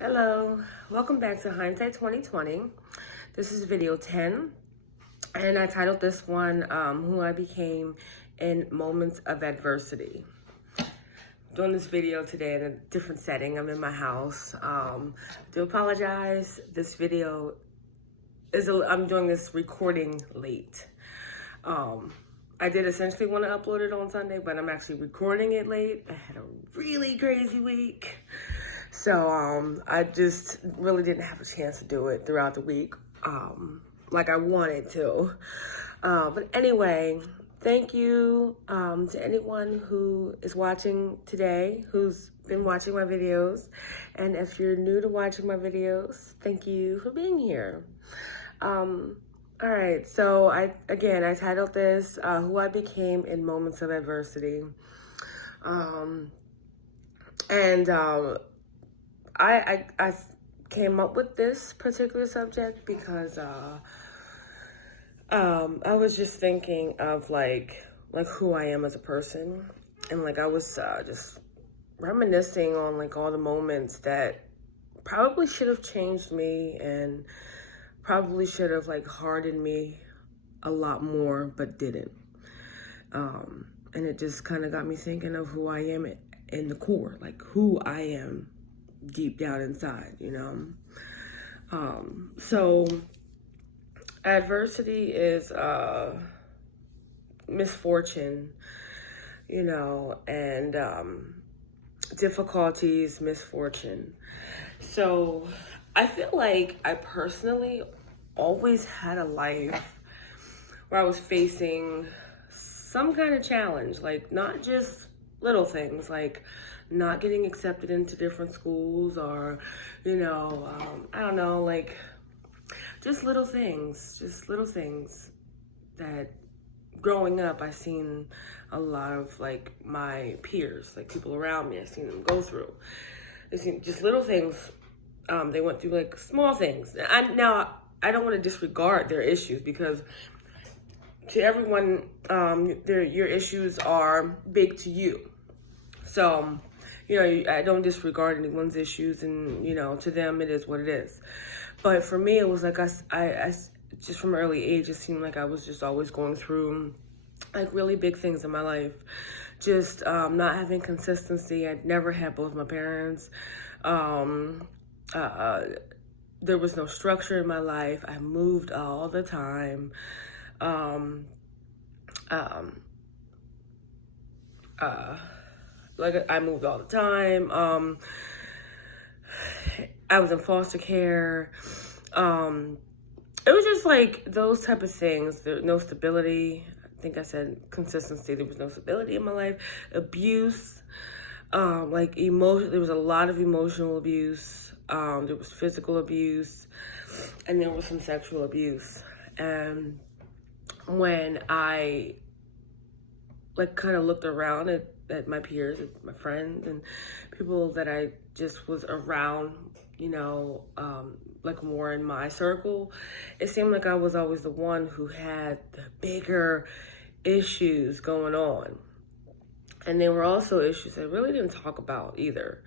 Hello, welcome back to Hindsight 2020. This is video 10, and I titled this one, Who I Became in Moments of Adversity. I'm doing this video today in a different setting. I'm in my house. Do apologize. This video I'm doing this recording late. I did essentially want to upload it on Sunday, but I'm actually recording it late. I had a really crazy week. So I just really didn't have a chance to do it throughout the week like I wanted to. But anyway, thank you to anyone who is watching today, who's been watching my videos. And if you're new to watching my videos, thank you for being here. All right, so I titled this Who I Became in Moments of Adversity. I came up with this particular subject because I was just thinking of like who I am as a person, and like I was just reminiscing on like all the moments that probably should have changed me and probably should have like hardened me a lot more, but didn't. And it just kind of got me thinking of who I am in the core, like who I am deep down inside, you know? So adversity is misfortune, you know, and difficulties, misfortune. So I feel like I personally always had a life where I was facing some kind of challenge, like not just little things, like not getting accepted into different schools or, you know, I don't know, like just little things that growing up, I seen a lot of like my peers, like people around me, I seen them go through. I seen just little things. They went through like small things. I don't want to disregard their issues, because to everyone, your issues are big to you. So, you know, I don't disregard anyone's issues, and, you know, to them, it is what it is. But for me, it was like I just from an early age, it seemed like I was just always going through like really big things in my life. Just not having consistency. I'd never had both my parents. There was no structure in my life. I moved all the time. Like I moved all the time. I was in foster care. It was just like those type of things. There no stability. I think I said consistency. There was no stability in my life. Abuse. Like emotion. There was a lot of emotional abuse. There was physical abuse, and there was some sexual abuse. And when I like kind of looked around at my peers, at my friends, and people that I just was around, you know, like more in my circle, it seemed like I was always the one who had the bigger issues going on. And there were also issues I really didn't talk about either.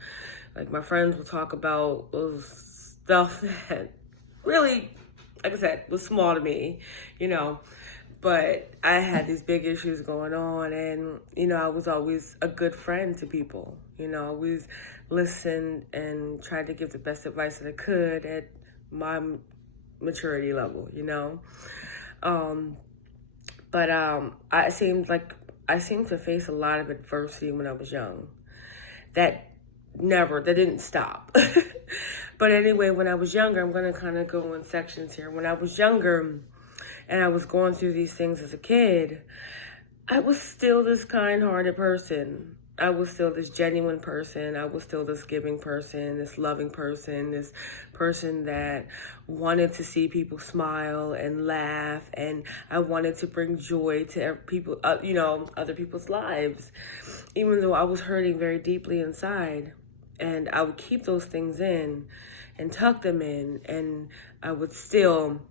Like my friends would talk about those stuff that really, like I said, was small to me, you know. But I had these big issues going on, and, you know, I was always a good friend to people. You know, I always listened and tried to give the best advice that I could at my maturity level, you know. But I seemed to face a lot of adversity when I was young. That didn't stop. But anyway, when I was younger, I'm going to kind of go in sections here. When I was younger and I was going through these things as a kid, I was still this kind-hearted person. I was still this genuine person. I was still this giving person, this loving person, this person that wanted to see people smile and laugh, and I wanted to bring joy to people, you know, other people's lives, even though I was hurting very deeply inside. And I would keep those things in and tuck them in, and I would still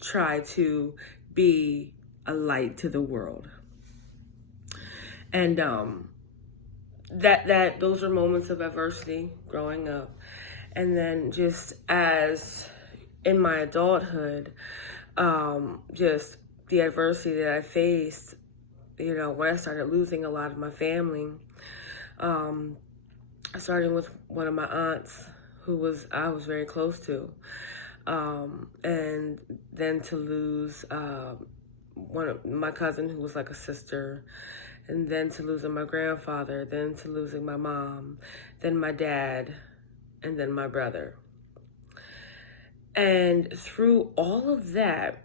try to be a light to the world. And those are moments of adversity growing up. And then just as in my adulthood, just the adversity that I faced, when I started losing a lot of my family, starting with one of my aunts I was very close to, and then to lose one of my cousin who was like a sister, and then to losing my grandfather, then to losing my mom, then my dad, and then my brother. And through all of that,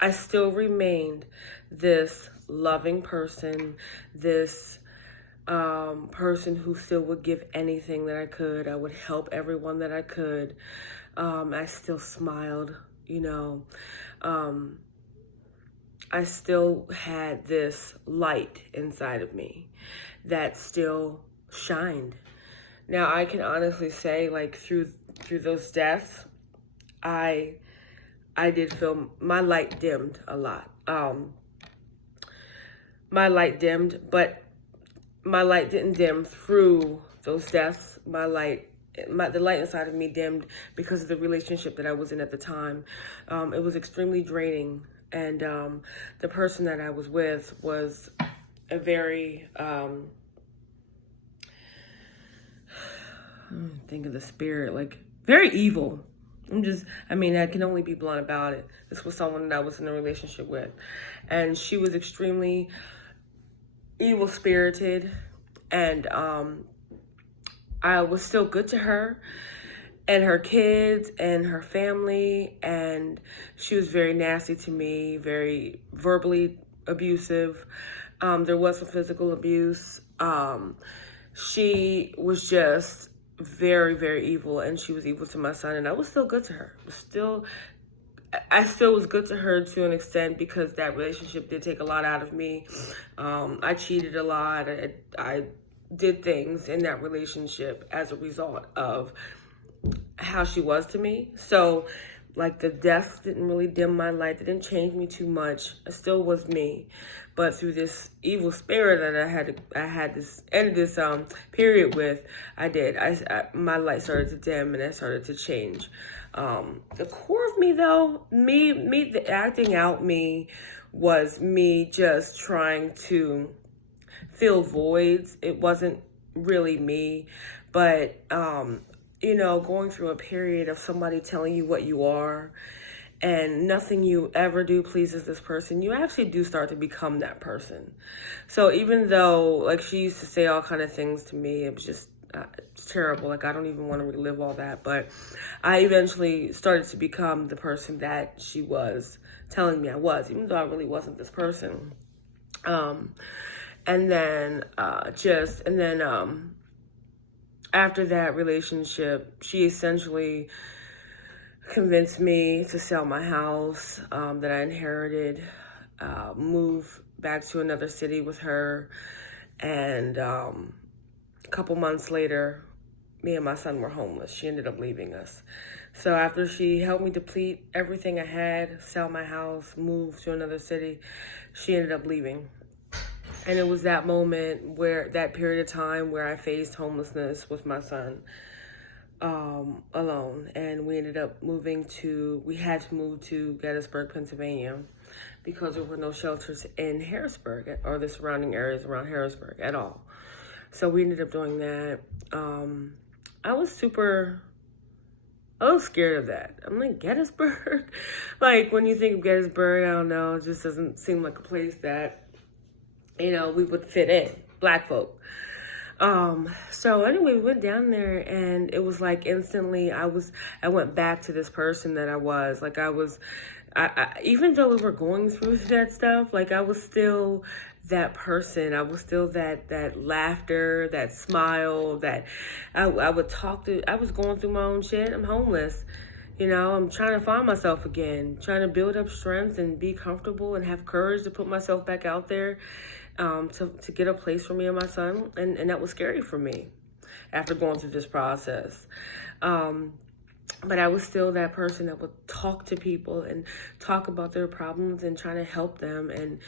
I still remained this loving person, this person who still would give anything that I could. I would help everyone that I could. I still smiled, I still had this light inside of me that still shined. Now I can honestly say, like, through those deaths, I did feel my light dimmed a lot. My light dimmed, but my light didn't dim through those deaths. The light inside of me dimmed because of the relationship that I was in at the time. It was extremely draining, and the person that I was with was a very think of the spirit, like very evil. I can only be blunt about it. This was someone that I was in a relationship with, and she was extremely evil spirited, and I was still good to her and her kids and her family, and she was very nasty to me, very verbally abusive. There was some physical abuse. She was just very, very evil, and she was evil to my son, and I was still good to her. I still was good to her to an extent because that relationship did take a lot out of me. I cheated a lot. I did things in that relationship as a result of how she was to me. So, like, the death didn't really dim my light. It didn't change me too much. I still was me. But through this evil spirit that I had this ended this period with, my light started to dim and I started to change. The core of me, though, the acting out me was me just trying to fill voids. It wasn't really me, but going through a period of somebody telling you what you are, and nothing you ever do pleases this person, you actually do start to become that person. So even though, like, she used to say all kind of things to me, it was just it's terrible. Like, I don't even want to relive all that, but I eventually started to become the person that she was telling me I was, even though I really wasn't this person. And then after that relationship, she essentially convinced me to sell my house that I inherited, move back to another city with her, and a couple months later, me and my son were homeless. She ended up leaving us. So after she helped me deplete everything I had, sell my house, move to another city, she ended up leaving. And it was that period of time where I faced homelessness with my son alone. And we ended up we had to move to Gettysburg, Pennsylvania, because there were no shelters in Harrisburg or the surrounding areas around Harrisburg at all. So we ended up doing that. I was scared of that. I'm like, Gettysburg? Like, when you think of Gettysburg, I don't know, it just doesn't seem like a place that we would fit in, Black folk. So anyway, we went down there, and it was like instantly I went back to this person that I was. Like, even though we were going through that stuff, like, I was still that person. I was still that laughter, that smile, that I was going through my own shit. I'm homeless. I'm trying to find myself again, trying to build up strength and be comfortable and have courage to put myself back out there, to get a place for me and my son. And that was scary for me after going through this process. But I was still that person that would talk to people and talk about their problems and try to help them and,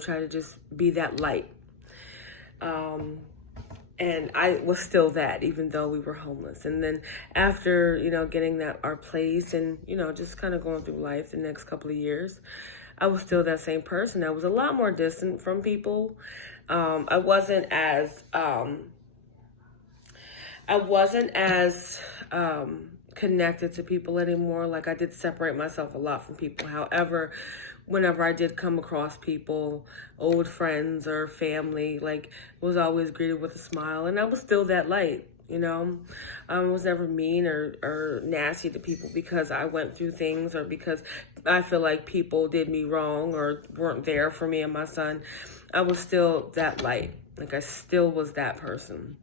try to just be that light. And I was still that, even though we were homeless. And then after, getting that our place and, just kind of going through life the next couple of years, I was still that same person. I was a lot more distant from people. I wasn't as connected to people anymore. Like, I did separate myself a lot from people. However, whenever I did come across people, old friends or family, like, was always greeted with a smile. And I was still that light, I was never mean or nasty to people because I went through things or because I feel like people did me wrong or weren't there for me and my son. I was still that light. Like, I still was that person.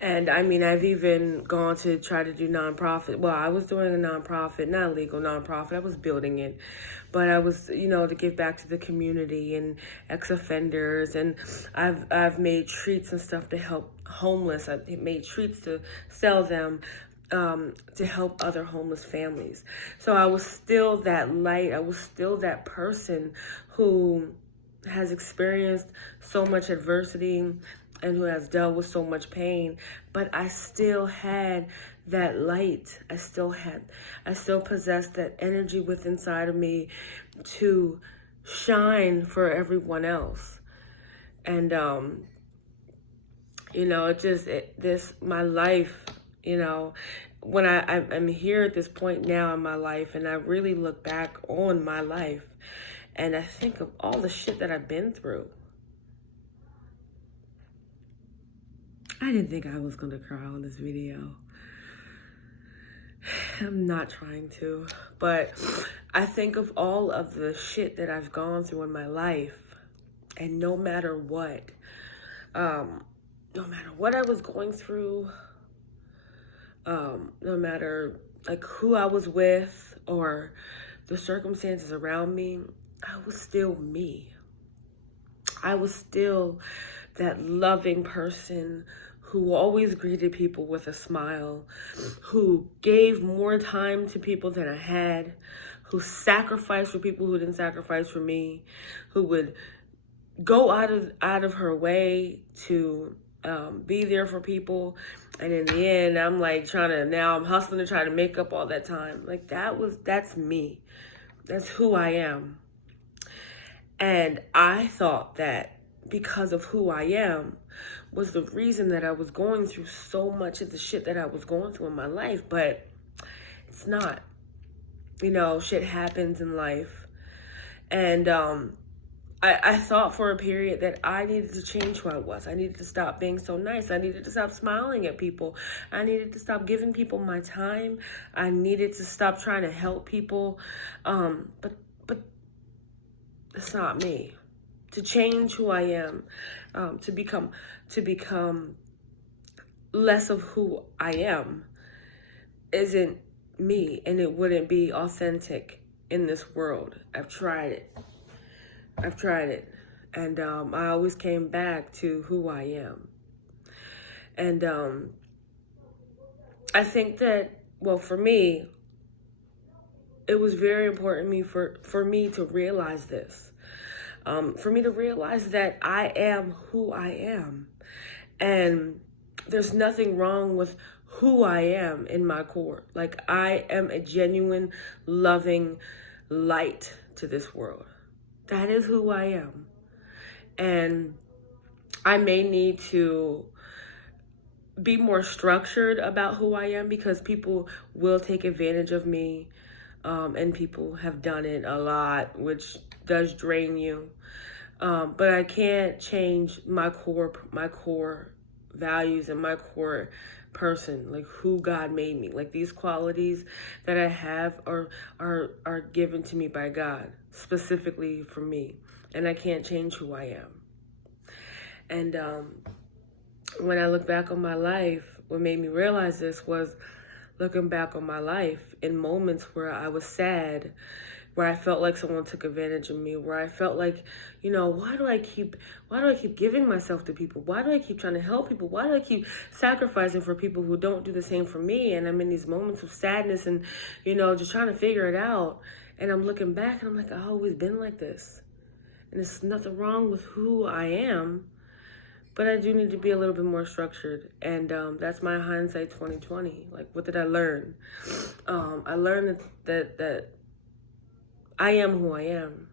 And I mean, I've even gone to try to do nonprofit. Well, I was doing a nonprofit, not a legal nonprofit. I was building it, but I was, to give back to the community and ex-offenders. And I've made treats and stuff to help homeless. I made treats to sell them, to help other homeless families. So I was still that light. I was still that person who has experienced so much adversity and who has dealt with so much pain, but I still had that light. I still possessed that energy within inside of me to shine for everyone else. And, my life, when I'm here at this point now in my life, and I really look back on my life, and I think of all the shit that I've been through. I didn't think I was going to cry on this video. I'm not trying to. But I think of all of the shit that I've gone through in my life. And no matter what I was going through, no matter like who I was with or the circumstances around me, I was still me. I was still that loving person who always greeted people with a smile, who gave more time to people than I had, who sacrificed for people who didn't sacrifice for me, who would go out of her way to be there for people. And in the end, I'm like I'm hustling to try to make up all that time. Like, that's me. That's who I am. And I thought that because of who I am was the reason that I was going through so much of the shit that I was going through in my life, but it's not. Shit happens in life. And I thought for a period that I needed to change who I was. I needed to stop being so nice. I needed to stop smiling at people. I needed to stop giving people my time. I needed to stop trying to help people. But it's not me. To change who I am, to become less of who I am isn't me, and it wouldn't be authentic in this world. I've tried it, and I always came back to who I am. And I think that, well, for me, it was very important for me to realize this. For me to realize that I am who I am. And there's nothing wrong with who I am in my core. Like, I am a genuine, loving light to this world. That is who I am. And I may need to be more structured about who I am because people will take advantage of me. And people have done it a lot, which does drain you. But I can't change my core values and my core person, like who God made me. Like, these qualities that I have are given to me by God, specifically for me. And I can't change who I am. And when I look back on my life, what made me realize this was looking back on my life in moments where I was sad, where I felt like someone took advantage of me, where I felt like, why do I keep giving myself to people? Why do I keep trying to help people? Why do I keep sacrificing for people who don't do the same for me? And I'm in these moments of sadness and, just trying to figure it out. And I'm looking back and I'm like, I've always been like this. And there's nothing wrong with who I am, But I do need to be a little bit more structured. And that's my hindsight 2020. Like, what did I learn? I learned that I am who I am.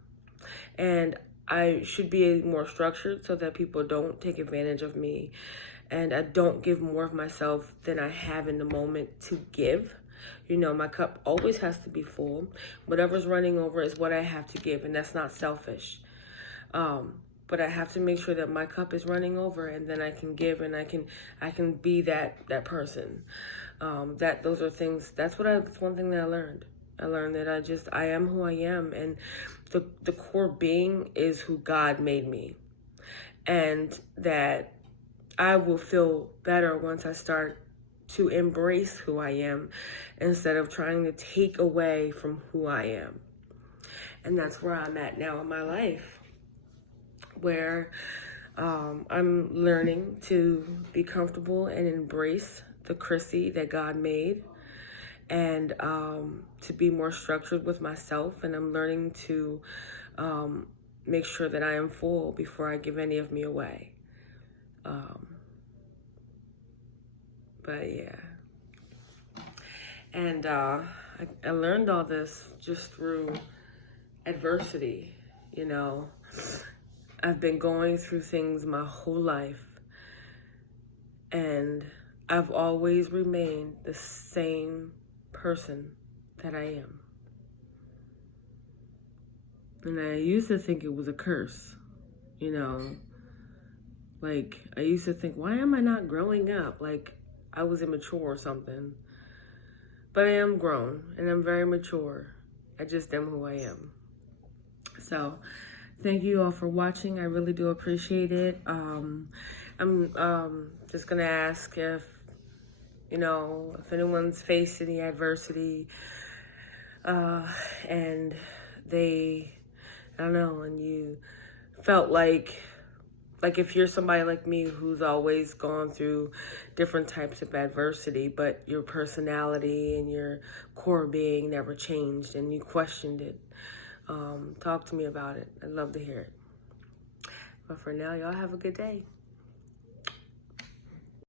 And I should be more structured so that people don't take advantage of me. And I don't give more of myself than I have in the moment to give. You know, my cup always has to be full. Whatever's running over is what I have to give, and that's not selfish. But I have to make sure that my cup is running over, and then I can give, and I can be that person. Those are things. That's one thing that I learned. I learned that I am who I am, and the core being is who God made me, and that I will feel better once I start to embrace who I am instead of trying to take away from who I am. And that's where I'm at now in my life, where I'm learning to be comfortable and embrace the Chrissy that God made, and to be more structured with myself. And I'm learning to make sure that I am full before I give any of me away. But yeah. And I learned all this just through adversity, you know. I've been going through things my whole life, and I've always remained the same person that I am. And I used to think it was a curse, you know. Like, I used to think, why am I not growing up? Like, I was immature or something. But I am grown, and I'm very mature. I just am who I am. So, thank you all for watching. I really do appreciate it. I'm just going to ask if anyone's faced any adversity, and they, I don't know, and you felt like if you're somebody like me who's always gone through different types of adversity, but your personality and your core being never changed and you questioned it, talk to me about it. I'd love to hear it. But for now, y'all have a good day.